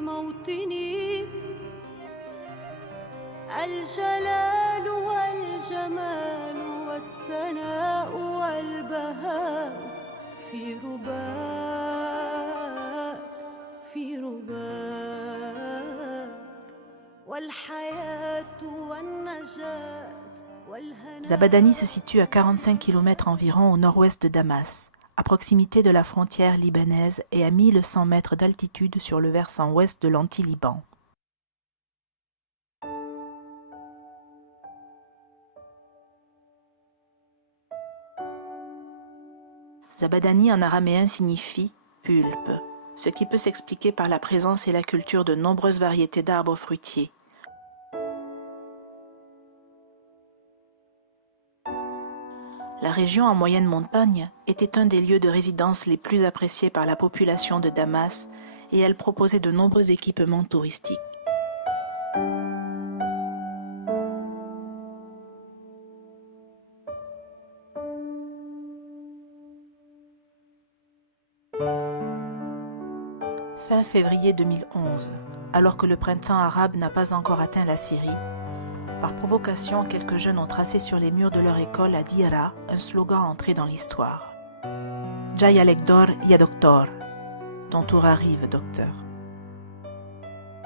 موطني الجلال والجمال والثناء والبهاء في رباك والحياة والنجاة والهناء. Zabadani se situe à 45 km environ au nord-ouest de Damas, à proximité de la frontière libanaise et à 1100 mètres d'altitude sur le versant ouest de l'anti-Liban. Zabadani en araméen signifie « pulpe », ce qui peut s'expliquer par la présence et la culture de nombreuses variétés d'arbres fruitiers. La région en moyenne montagne était un des lieux de résidence les plus appréciés par la population de Damas et elle proposait de nombreux équipements touristiques. Fin février 2011, alors que le printemps arabe n'a pas encore atteint la Syrie, par provocation, quelques jeunes ont tracé sur les murs de leur école à Dira un slogan entré dans l'histoire. « Jaya Lekdor ya Doktor » ton tour arrive, docteur.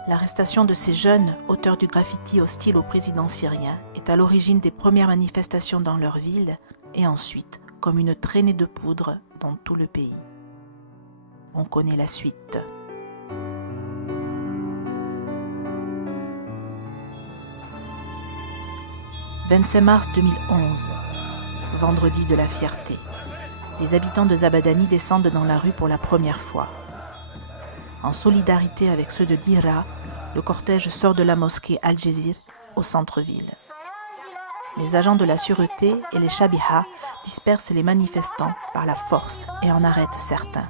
L'arrestation de ces jeunes, auteurs du graffiti hostile au président syrien, est à l'origine des premières manifestations dans leur ville et ensuite comme une traînée de poudre dans tout le pays. On connaît la suite. « 25 mars 2011, vendredi de la fierté. Les habitants de Zabadani descendent dans la rue pour la première fois. En solidarité avec ceux de Dira, le cortège sort de la mosquée Al-Jazir au centre-ville. Les agents de la sûreté et les Shabiha dispersent les manifestants par la force et en arrêtent certains.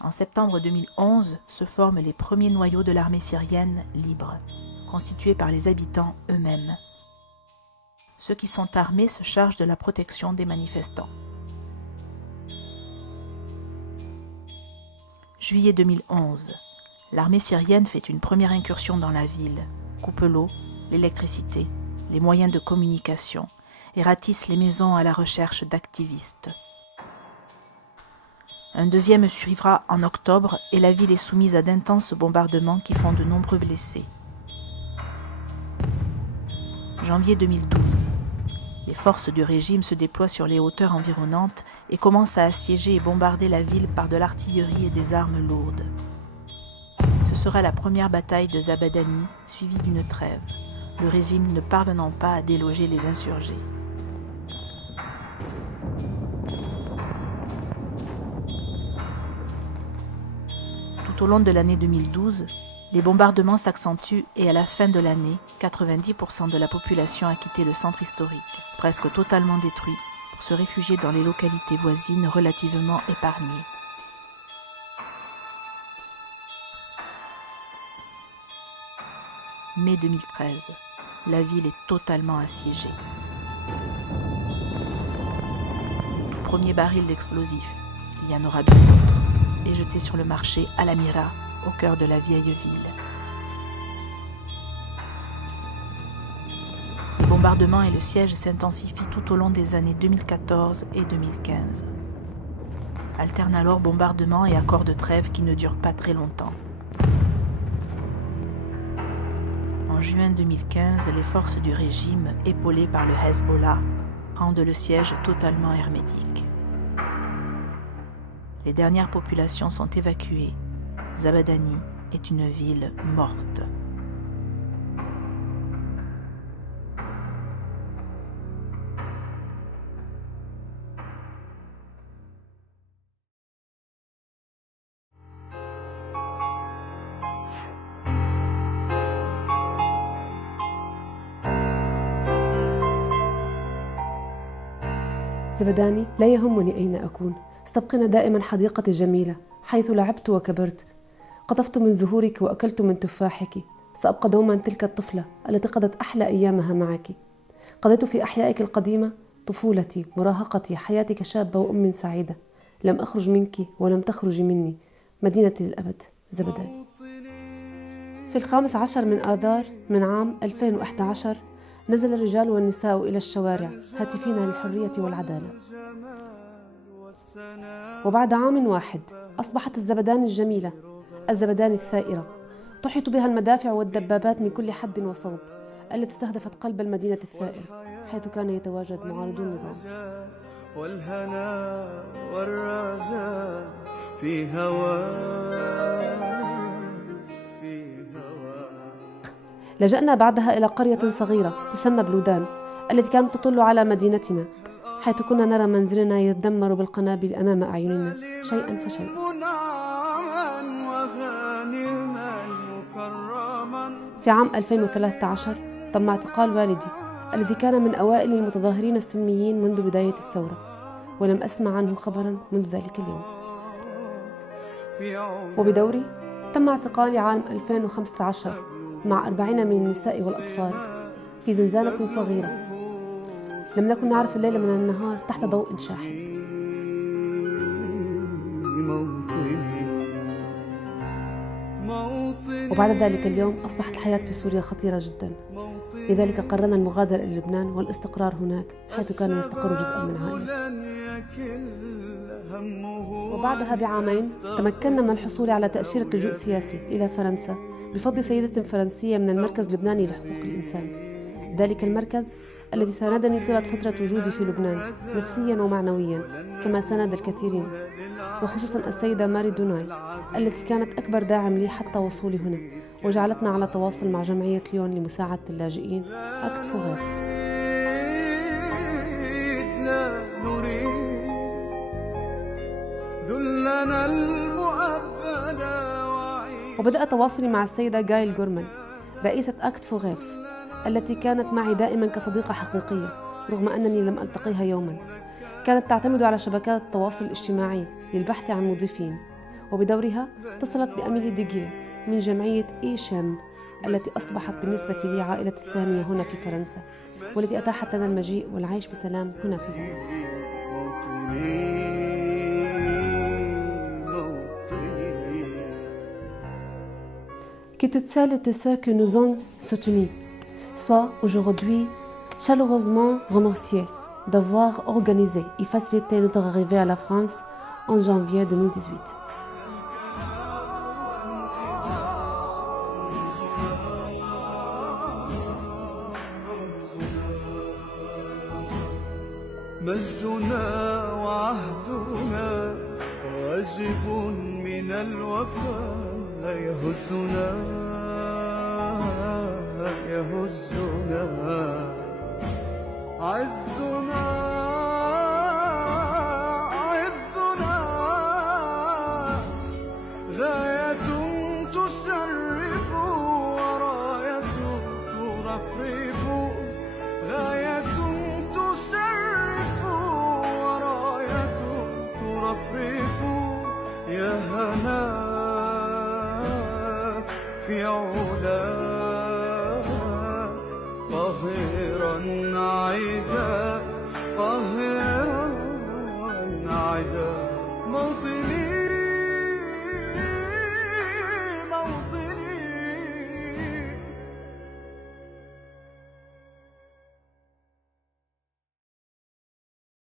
En septembre 2011 se forment les premiers noyaux de l'armée syrienne libre, constitués par les habitants eux-mêmes. Ceux qui sont armés se chargent de la protection des manifestants. Juillet 2011, l'armée syrienne fait une première incursion dans la ville, coupe l'eau, l'électricité, les moyens de communication et ratisse les maisons à la recherche d'activistes. Un deuxième suivra en octobre et la ville est soumise à d'intenses bombardements qui font de nombreux blessés. Janvier 2012. Les forces du régime se déploient sur les hauteurs environnantes et commencent à assiéger et bombarder la ville par de l'artillerie et des armes lourdes. Ce sera la première bataille de Zabadani, suivie d'une trêve, le régime ne parvenant pas à déloger les insurgés. Tout au long de l'année 2012, les bombardements s'accentuent et à la fin de l'année, 90% de la population a quitté le centre historique, presque totalement détruit, pour se réfugier dans les localités voisines relativement épargnées. Mai 2013, la ville est totalement assiégée. Le tout premier baril d'explosifs, il y en aura bien d'autres, est jeté sur le marché Al-Amira, au cœur de la vieille ville. Les bombardements et le siège s'intensifient tout au long des années 2014 et 2015. Alternent alors bombardements et accords de trêve qui ne durent pas très longtemps. En juin 2015, les forces du régime, épaulées par le Hezbollah, rendent le siège totalement hermétique. Les dernières populations sont évacuées. Zabadani est une ville morte. زبداني لا يهمني أين أكون، استبقنا دائما حديقتي الجميلة حيث لعبت وكبرت. قطفت من زهورك وأكلت من تفاحك. سأبقى دوما تلك الطفلة التي قضت أحلى أيامها معك. قضيت في أحيائك القديمة طفولتي، مراهقتي، حياتي كشابة وأم سعيدة. لم أخرج منك ولم تخرجي مني، مدينتي للأبد، زبداني. في 15 من آذار من عام 2011 نزل الرجال والنساء إلى الشوارع هاتفين للحرية والعدالة. وبعد عام واحد أصبحت الزبدان الجميلة، الزبدان الثائرة، تحيط بها المدافع والدبابات من كل حد وصوب، التي استهدفت قلب المدينة الثائر حيث كان يتواجد معارضو النظام. والهنا والرجاء في هواك. لجأنا بعدها إلى قرية صغيرة تسمى بلودان التي كانت تطل على مدينتنا، حيث كنا نرى منزلنا يتدمر بالقنابل أمام أعيننا شيئا فشيئا. في عام 2013 تم اعتقال والدي الذي كان من أوائل المتظاهرين السلميين منذ بداية الثورة، ولم أسمع عنه خبرا منذ ذلك اليوم. وبدوري تم اعتقالي عام 2015 مع 40 من النساء والأطفال في زنزانة صغيرة. لم نكن نعرف الليل من النهار تحت ضوء شاحن. وبعد ذلك اليوم أصبحت الحياة في سوريا خطيرة جدا، لذلك قررنا المغادرة إلى لبنان والاستقرار هناك حيث كان يستقر جزء من عائلتي. وبعدها بعامين تمكنا من الحصول على تأشيرة لجوء سياسي إلى فرنسا بفضل سيدة فرنسية من المركز اللبناني لحقوق الإنسان، ذلك المركز الذي ساندني طيلة فترة وجودي في لبنان نفسيا ومعنويا كما ساند الكثيرين، وخصوصا السيدة ماري دوناي التي كانت أكبر داعم لي حتى وصولي هنا، وجعلتنا على تواصل مع جمعية ليون لمساعدة اللاجئين أكت فو غيف. وبدأ تواصلي مع السيدة غايل غورمان رئيسة أكت فو غيف التي كانت معي دائما كصديقة حقيقية رغم أنني لم ألتقيها يوما. كانت تعتمد على شبكات التواصل الاجتماعي للبحث عن مضيفين، وبدورها اتصلت بأميلي ديغيه من جمعية إيشام التي أصبحت بالنسبة لي عائلتي الثانية هنا في فرنسا، والتي أتاحت لنا المجيء والعيش بسلام هنا في فان. Que toutes celles et tous ceux qui nous ont soutenus soient aujourd'hui chaleureusement remerciés d'avoir organisé et facilité notre arrivée à la France en janvier 2018. مجدنا وعهدنا واجب من الوفاء يهزنا عزنا غاية تشرف وراية ترفرف، غاية تشرف وراية ترفرف، يا هناك في علاك قاهرا عيدا قاهرا عيدا.